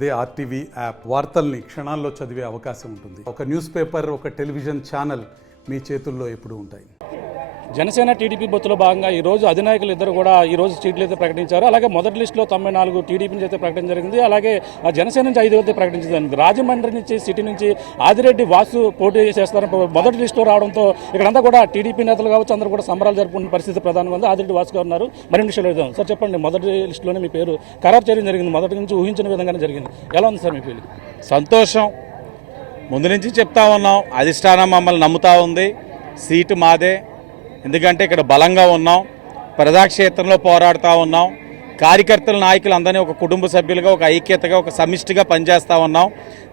అదే RTV app వార్తల్ని క్షణాల్లో చదివే అవకాశం ఉంటుంది. ఒక న్యూస్ పేపర్, ఒక టెలివిజన్ ఛానల్ మీ చేతుల్లో ఎప్పుడూ ఉంటాయి. జనసేన టీడీపీ బొత్తులో భాగంగా ఈరోజు అధినాయకులు ఇద్దరు కూడా ఈరోజు సీట్లు అయితే ప్రకటించారు. అలాగే మొదటి లిస్టులో 94 టీడీపీ అయితే ప్రకటించడం జరిగింది. అలాగే జనసేన నుంచి 5 అయితే ప్రకటించడం జరిగింది. రాజమండ్రి నుంచి సిటీ నుంచి ఆదిరెడ్డి వాసు పోటీ చేస్తారని మొదటి లిస్టులో రావడంతో ఇక్కడంతా కూడా టీడీపీ నేతలు కావచ్చు అందరూ కూడా సంబరాలు జరుపుకున్న పరిస్థితి ప్రధానంగా ఉంది. ఆదిరెడ్డి వాసు గారు ఉన్నారు, మరిన్ని విషయాలు అడుగుదాం. సార్ చెప్పండి, మొదటి లిస్టులోనే మీ పేరు ఖరారు చేయడం జరిగింది. మొదటి నుంచి ఊహించిన విధంగానే జరిగింది. ఎలా ఉంది సార్ మీ పేరు? సంతోషం. ముందు నుంచి చెప్తా ఉన్నాం, అధిష్టానం మమ్మల్ని నమ్ముతా ఉంది, సీటు మాదే. ఎందుకంటే ఇక్కడ బలంగా ఉన్నాం, ప్రజాక్షేత్రంలో పోరాడుతూ ఉన్నాం, కార్యకర్తల నాయకులు అందరినీ ఒక కుటుంబ సభ్యులుగా, ఒక ఐక్యతగా, ఒక సమిష్టిగా పనిచేస్తూ ఉన్నాం.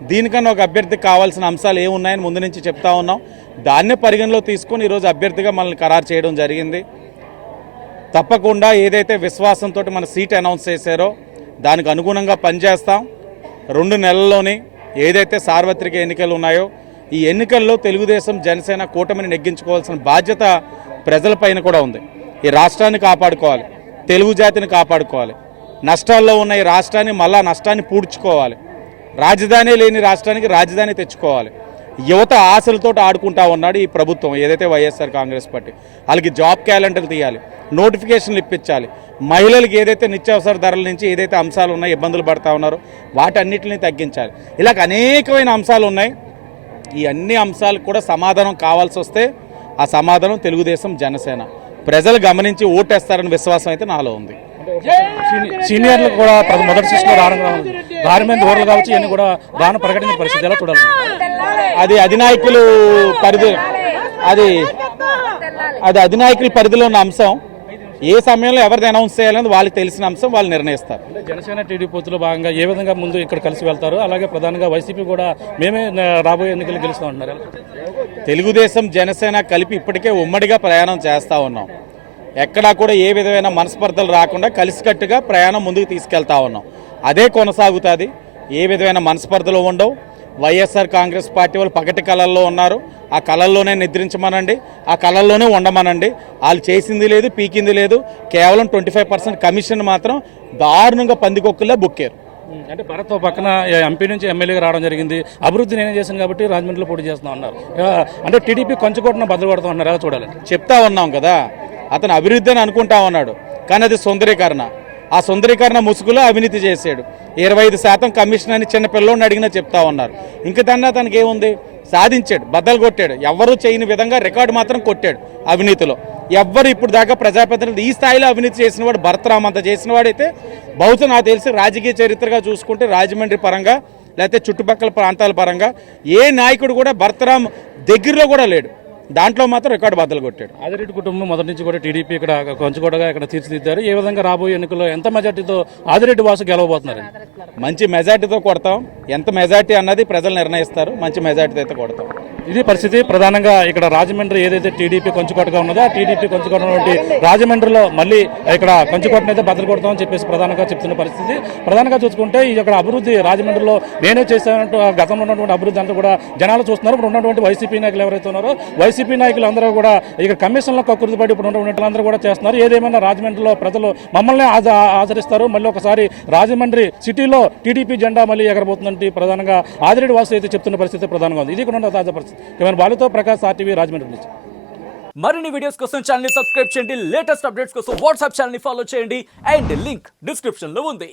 దీనికన్నా ఒక అభ్యర్థికి కావాల్సిన అంశాలు ఏమున్నాయని ముందు నుంచి చెప్తా ఉన్నాం. దాన్నే పరిగణలో తీసుకొని ఈరోజు అభ్యర్థిగా మనల్ని ఖరారు చేయడం జరిగింది. తప్పకుండా ఏదైతే విశ్వాసంతో మన సీట్ అనౌన్స్ చేశారో దానికి అనుగుణంగా పనిచేస్తాం. 2 నెలల్లోనే ఏదైతే సార్వత్రిక ఎన్నికలు ఉన్నాయో ఈ ఎన్నికల్లో తెలుగుదేశం జనసేన కూటమిని నెగ్గించుకోవాల్సిన బాధ్యత ప్రజలపైన కూడా ఉంది. ఈ రాష్ట్రాన్ని కాపాడుకోవాలి, తెలుగు జాతిని కాపాడుకోవాలి, నష్టాల్లో ఉన్న ఈ రాష్ట్రాన్ని మళ్ళా నష్టాన్ని పూడ్చుకోవాలి, రాజధాని లేని రాష్ట్రానికి రాజధాని తెచ్చుకోవాలి. యువత ఆశలతో ఆడుకుంటా ఉన్నాడు ఈ ప్రభుత్వం, ఏదైతే వైఎస్ఆర్ కాంగ్రెస్ పార్టీ. వాళ్ళకి జాబ్ క్యాలెండర్లు తీయాలి, నోటిఫికేషన్లు ఇప్పించాలి, మహిళలకు ఏదైతే నిత్యావసర ధరల నుంచి ఏదైతే అంశాలు ఉన్నాయో ఇబ్బందులు పడతా ఉన్నారో వాటన్నిటిని తగ్గించాలి. ఇలాగ అనేకమైన అంశాలు ఉన్నాయి. ఈ అన్ని అంశాలకు కూడా సమాధానం కావాల్సి వస్తే ఆ సమాధానం తెలుగుదేశం జనసేన. ప్రజలు గమనించి ఓటేస్తారని విశ్వాసం అయితే నాలో ఉంది. సీనియర్లు కూడా మొదటి లిస్టులో రాజమండ్రి ఓర్లు కావచ్చు ఇవన్నీ కూడా రాను ప్రకటించిన పరిస్థితి ఎలా చూడాలి? అది అధినాయకులు పరిధి, అది అధినాయకుల పరిధిలో ఉన్న అంశం. ఏ సమయంలో ఎవరిది అనౌన్స్ చేయాలని వాళ్ళకి తెలిసిన అంశం వాళ్ళు నిర్ణయిస్తారు. జనసేన టీడీపీ పొత్తులో భాగంగా ఏ విధంగా ముందు ఇక్కడ కలిసి వెళ్తారు? అలాగే ప్రధానంగా వైసీపీ కూడా మేమే రాబోయే ఎన్నికలు గెలుస్తూ ఉంటున్నారు. తెలుగుదేశం జనసేన కలిపి ఇప్పటికే ఉమ్మడిగా ప్రయాణం చేస్తూ ఉన్నాం. ఎక్కడా కూడా ఏ విధమైన మనస్పర్ధలు రాకుండా కలిసికట్టుగా ప్రయాణం ముందుకు తీసుకెళ్తా ఉన్నాం. అదే కొనసాగుతుంది. ఏ విధమైన మనస్పర్ధలు ఉండవు. వైఎస్ఆర్ కాంగ్రెస్ పార్టీ వాళ్ళు పగటి కళల్లో ఉన్నారు, ఆ కళల్లోనే నిద్రించమనండి, ఆ కళల్లోనే ఉండమనండి. వాళ్ళు చేసింది లేదు, పీకింది లేదు. కేవలం 25% కమిషన్ మాత్రం దారుణంగా పందికొక్కులే బుక్కారు. అంటే భరత్ పక్కన ఎంపీ నుంచి ఎమ్మెల్యేగా రావడం జరిగింది. అభివృద్ధి నేనే చేశాను కాబట్టి రాజమండ్రిలో పోటీ చేస్తా ఉన్నారు. అంటే టీడీపీ కొంచెం బదులు పడుతూ ఉన్నారు. ఎలా చూడాలి? చెప్తా ఉన్నాం కదా, అతను అభివృద్ధి అని అనుకుంటా ఉన్నాడు, కానీ అది సుందరీకరణ. ఆ సుందరీకరణ ముసుగులో అవినీతి చేశాడు. 25% కమిషన్ అని చిన్న పిల్లోడిని అడిగినా చెప్తా ఉన్నారు. ఇంక దాన్ని అతనికి ఏముంది? సాధించాడు, బద్దలు కొట్టాడు. ఎవ్వరూ చేయని విధంగా రికార్డు మాత్రం కొట్టాడు అవినీతిలో. ఎవ్వరు ఇప్పుడు దాకా ప్రజాప్రతినిధులు ఈ స్థాయిలో అవినీతి చేసిన వాడు భరతరామ్ అంత చేసిన వాడైతే బహుశా నాకు తెలిసి రాజకీయ చరిత్రగా చూసుకుంటే రాజమండ్రి పరంగా లేకపోతే చుట్టుపక్కల ప్రాంతాల పరంగా ఏ నాయకుడు కూడా భరతరామ్ దగ్గరలో కూడా లేడు. దాంట్లో మాత్రం రికార్డు బద్దలు కొట్టాడు. ఆదిరెడ్డి కుటుంబం మొదటి నుంచి కూడా టీడీపీ ఇక్కడ కొంచెంగా ఇక్కడ తీర్చిదిద్దారు. ఏ విధంగా రాబోయే ఎన్నికల్లో ఎంత మెజార్టీతో ఆదిరెడ్డి వాసు గెలవబోతున్నారు? మంచి మెజార్టీతో కొడతాం. ఎంత మెజార్టీ అన్నది ప్రజలు నిర్ణయిస్తారు. మంచి మెజార్టీతో అయితే కొడతాం. ఇది పరిస్థితి. ప్రధానంగా ఇక్కడ రాజమండ్రి ఏదైతే టీడీపీ కొంచెకోటగా ఉన్నదో ఆ టీడీపీ కొంచెకోట రాజమండ్రిలో మళ్ళీ ఇక్కడ కొంచెకోటను అయితే బద్దలు కొడతామని చెప్పేసి ప్రధానంగా చెప్తున్న పరిస్థితి. ప్రధానంగా చూసుకుంటే ఇక్కడ అభివృద్ధి రాజమండ్రిలో నేనే చేశానంటూ గతంలో ఉన్నటువంటి అభివృద్ధి అంతా కూడా జనాలు చూస్తున్నారు. ఇప్పుడు ఉన్నటువంటి వైసీపీ నాయకులు ఎవరైతే ఉన్నారో వైసీపీ నాయకులు అందరూ కూడా ఇక్కడ కమిషన్లో కక్కుర్తిపడి ఇప్పుడు ఉన్నటువంటి అందరూ కూడా చేస్తున్నారు. ఏదేమైనా రాజమండ్రిలో ప్రజలు మమ్మల్ని ఆదరిస్తారు. మళ్ళీ ఒకసారి రాజమండ్రి సిటీలో టీడీపీ జెండా మళ్ళీ ఎగరబోతుందంటే ప్రధానంగా ఆదిరెడ్డి వాసు అయితే చెప్తున్న పరిస్థితి ప్రధానంగా ఉంది. ఇది కూడా తాజా పరిస్థితి. బాలుతో ప్రకాష్, ఆర్టీవీ, రాజమండ్రి నుంచి. మరిన్ని వీడియోస్ కోసం ఛానల్ ని సబ్స్క్రైబ్ చేయండి. లేటెస్ట్ అప్డేట్స్ కోసం వాట్సాప్ ఛానల్ ని ఫాలో చేయండి. అండ్ లింక్ డిస్క్రిప్షన్ లో ఉంది.